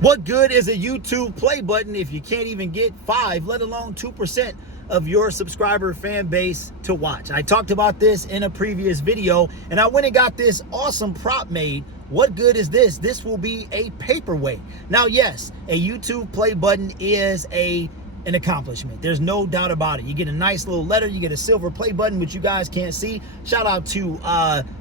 What good is a YouTube play button if you can't even get 5, let alone 2% of your subscriber fan base to watch? I talked about this in a previous video, and I went and got this awesome prop made. What good is this? This will be a paperweight. Now, yes, a YouTube play button is an accomplishment. There's no doubt about it. You get a nice little letter, you get a silver play button, which you guys can't see. Shout out to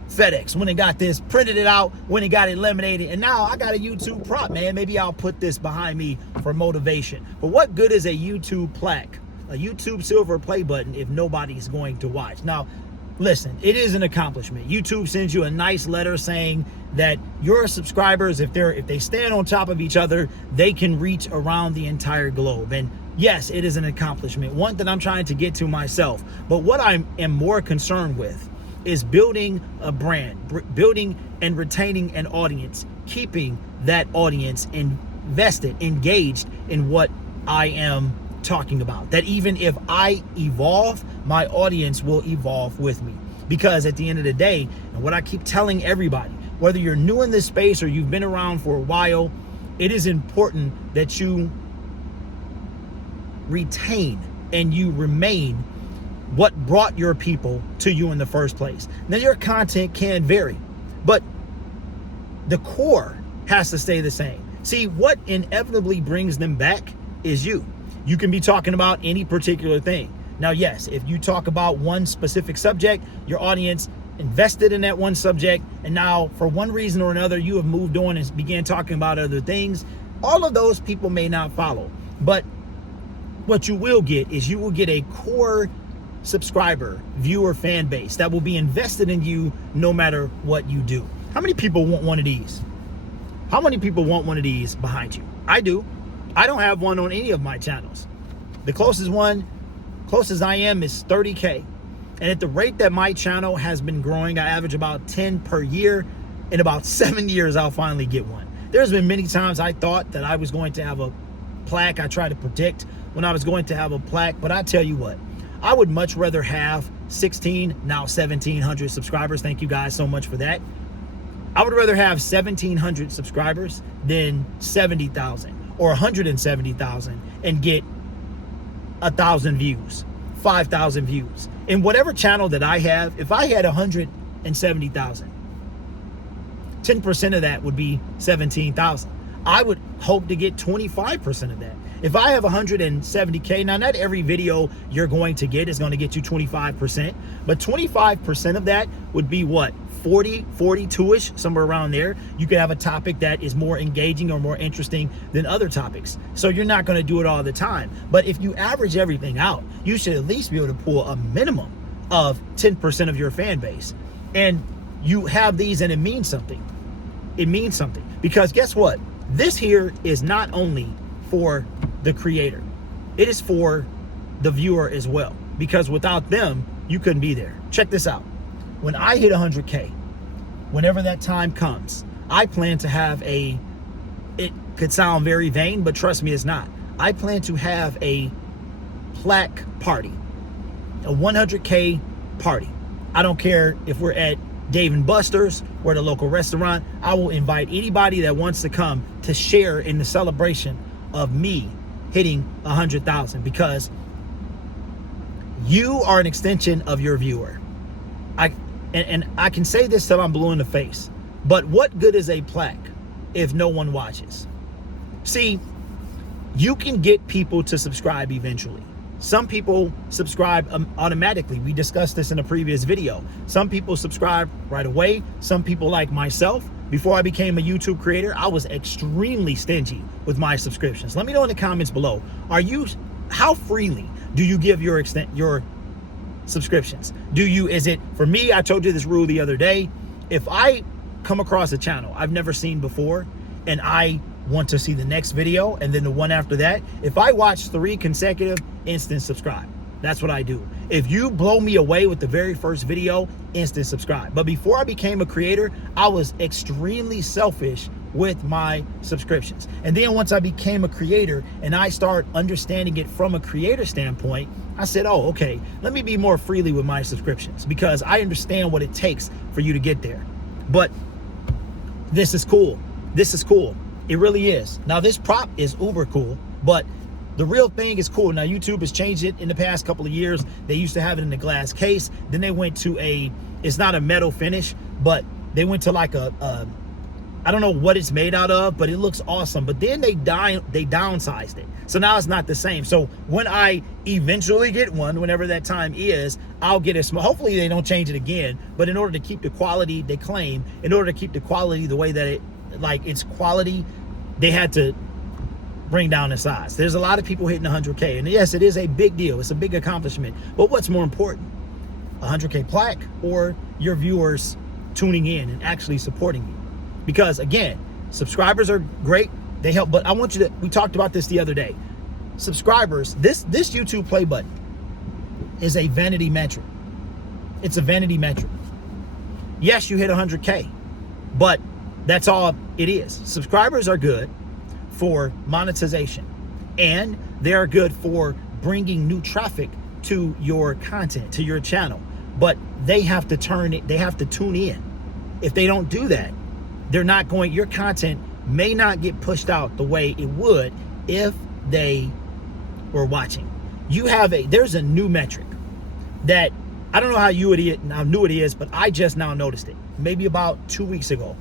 FedEx when they got this, printed it out, when it got it laminated, and now I got a YouTube prop, man. Maybe I'll put this behind me for motivation. But what good is a YouTube plaque, a YouTube silver play button, if nobody's going to watch? Now, listen, it is an accomplishment. YouTube sends you a nice letter saying that your subscribers, if they stand on top of each other, they can reach around the entire globe. And yes, it is an accomplishment, one that I'm trying to get to myself. But what I am more concerned with is building a brand, building and retaining an audience, keeping that audience invested, engaged in what I am talking about. That even if I evolve, my audience will evolve with me. Because at the end of the day, and what I keep telling everybody, whether you're new in this space or you've been around for a while, it is important that you retain and you remain what brought your people to you in the first place. Now, your content can vary, but the core has to stay the same. See, what inevitably brings them back is you. You can be talking about any particular thing. Now, yes, if you talk about one specific subject, your audience invested in that one subject, and now for one reason or another, you have moved on and began talking about other things. All of those people may not follow, but what you will get is you will get a core subscriber, viewer, fan base that will be invested in you no matter what you do. How many people want one of these? How many people want one of these behind you? I do. I don't have one on any of my channels. The closest I am is 30K. And at the rate that my channel has been growing, I average about 10 per year. In about 7 years, I'll finally get one. There's been many times I thought that I was going to have a plaque. I tried to predict when I was going to have a plaque, but I tell you what, I would much rather have now 1,700 subscribers. Thank you guys so much for that. I would rather have 1,700 subscribers than 70,000 or 170,000 and get 1,000 views, 5,000 views. In whatever channel that I have, if I had 170,000, 10% of that would be 17,000. I would hope to get 25% of that. If I have 170K, now not every video you're going to get is going to get you 25%, but 25% of that would be what? 42-ish, somewhere around there. You could have a topic that is more engaging or more interesting than other topics. So you're not going to do it all the time. But if you average everything out, you should at least be able to pull a minimum of 10% of your fan base. And you have these and it means something. It means something. Because guess what? This here is not only for the creator, it is for the viewer as well. Because without them, you couldn't be there. Check this out. When I hit 100K, whenever that time comes, I plan to have it could sound very vain, but trust me, it's not. I plan to have a plaque party, a 100K party. I don't care if we're at Dave & Buster's or the local restaurant. I will invite anybody that wants to come to share in the celebration of me hitting 100,000, because you are an extension of your viewer. And I can say this till I'm blue in the face, but what good is a plaque if no one watches? See, you can get people to subscribe eventually. Some people subscribe automatically. We discussed this in a previous video. Some people subscribe right away. Some people, like myself, before I became a YouTube creator, I was extremely stingy with my subscriptions. Let me know in the comments below. How freely do you give your subscriptions? Is it, for me, I told you this rule the other day, if I come across a channel I've never seen before and I want to see the next video and then the one after that, if I watch 3 consecutive, instant subscribe. That's what I do. If you blow me away with the very first video, instant subscribe. But before I became a creator, I was extremely selfish with my subscriptions. And then once I became a creator and I start understanding it from a creator standpoint, I said, oh, okay, let me be more freely with my subscriptions, because I understand what it takes for you to get there. But this is cool. This is cool. It really is. Now this prop is uber cool, but the real thing is cool. Now YouTube has changed it in the past couple of years. They used to have it in a glass case. Then they went to it's not a metal finish, but they went to like I don't know what it's made out of, but it looks awesome. But then they downsized it. So now it's not the same. So when I eventually get one, whenever that time is, I'll get a small. Hopefully they don't change it again. But in order to keep the quality, they claim, in order to keep the quality the way that it's quality, they had to bring down the size. There's a lot of people hitting 100K. And yes, it is a big deal. It's a big accomplishment. But what's more important? 100K plaque or your viewers tuning in and actually supporting you? Because again, subscribers are great. They help, but I want you to, we talked about this the other day. Subscribers, this YouTube play button is a vanity metric. It's a vanity metric. Yes, you hit 100K, but that's all it is. Subscribers are good for monetization, and they are good for bringing new traffic to your content, to your channel. But they have to tune in. If they don't do that, your content may not get pushed out the way it would if they were watching. There's a new metric that I don't know how new it is, but I just now noticed it, maybe about 2 weeks ago.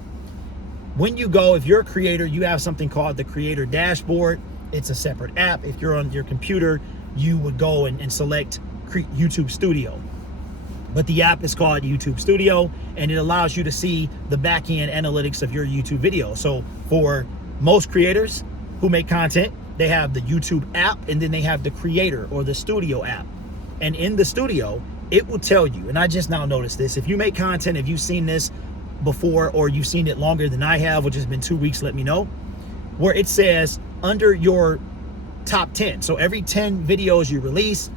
When you go, if you're a creator, you have something called the creator dashboard. It's a separate app. If you're on your computer, you would go and select YouTube Studio. But the app is called YouTube Studio, and it allows you to see the back-end analytics of your YouTube video. So for most creators who make content, they have the YouTube app, and then they have the creator or the studio app. And in the studio, it will tell you, and I just now noticed this, if you make content, if you've seen this before or you've seen it longer than I have, which has been 2 weeks, let me know, where it says under your top 10. So every 10 videos you release,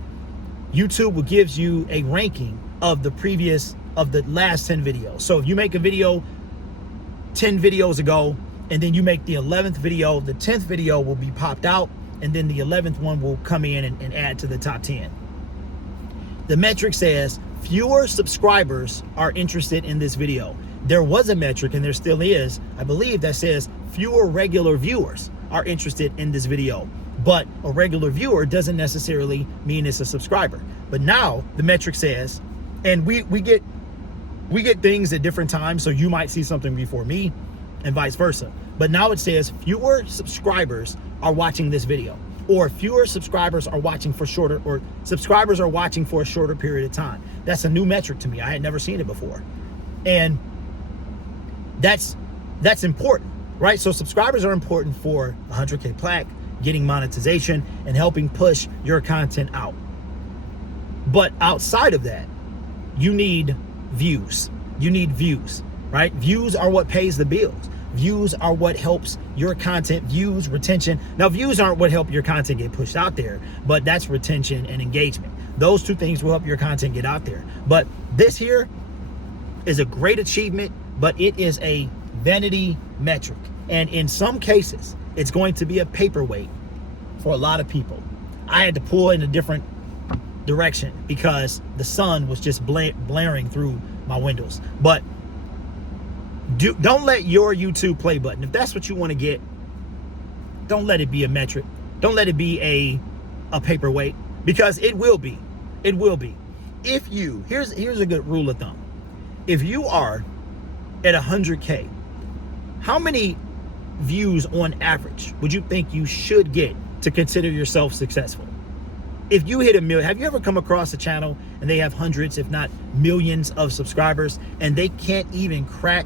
YouTube will give you a ranking of the last 10 videos. So if you make a video 10 videos ago, and then you make the 11th video, the 10th video will be popped out, and then the 11th one will come in and add to the top 10. The metric says fewer subscribers are interested in this video. There was a metric, and there still is, I believe, that says fewer regular viewers are interested in this video. But a regular viewer doesn't necessarily mean it's a subscriber. But now the metric says, and we get things at different times, so you might see something before me and vice versa. But now it says fewer subscribers are watching this video, or fewer subscribers are watching for subscribers are watching for a shorter period of time. That's a new metric to me. I had never seen it before. And that's important, right? So subscribers are important for 100K plaque, getting monetization, and helping push your content out. But outside of that, you need views. You need views, right? Views are what pays the bills. Views are what helps your content, views, retention. Now, views aren't what help your content get pushed out there, but that's retention and engagement. Those two things will help your content get out there. But this here is a great achievement, but it is a vanity metric. And in some cases, it's going to be a paperweight for a lot of people. I had to pull in a different direction because the sun was just blaring through my windows. But don't let your YouTube play button, if that's what you want to get, don't let it be a metric. Don't let it be a paperweight, because it will be. It will be. Here's a good rule of thumb. If you are at 100K, how many views on average would you think you should get to consider yourself successful? If you hit 1 million, have you ever come across a channel and they have hundreds, if not millions of subscribers, and they can't even crack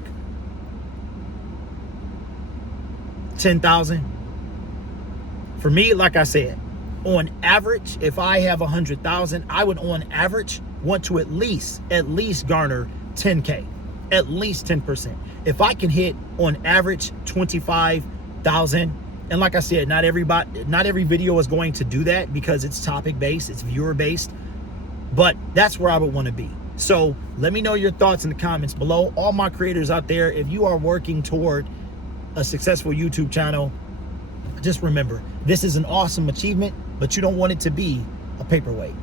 10,000? For me, like I said, on average, if I have 100,000, I would on average want to at least garner 10K, at least 10%. If I can hit on average 25,000, and like I said, not every video is going to do that because it's topic based, it's viewer based, but that's where I would want to be. So let me know your thoughts in the comments below. All my creators out there, if you are working toward a successful YouTube channel, just remember, this is an awesome achievement, but you don't want it to be a paperweight.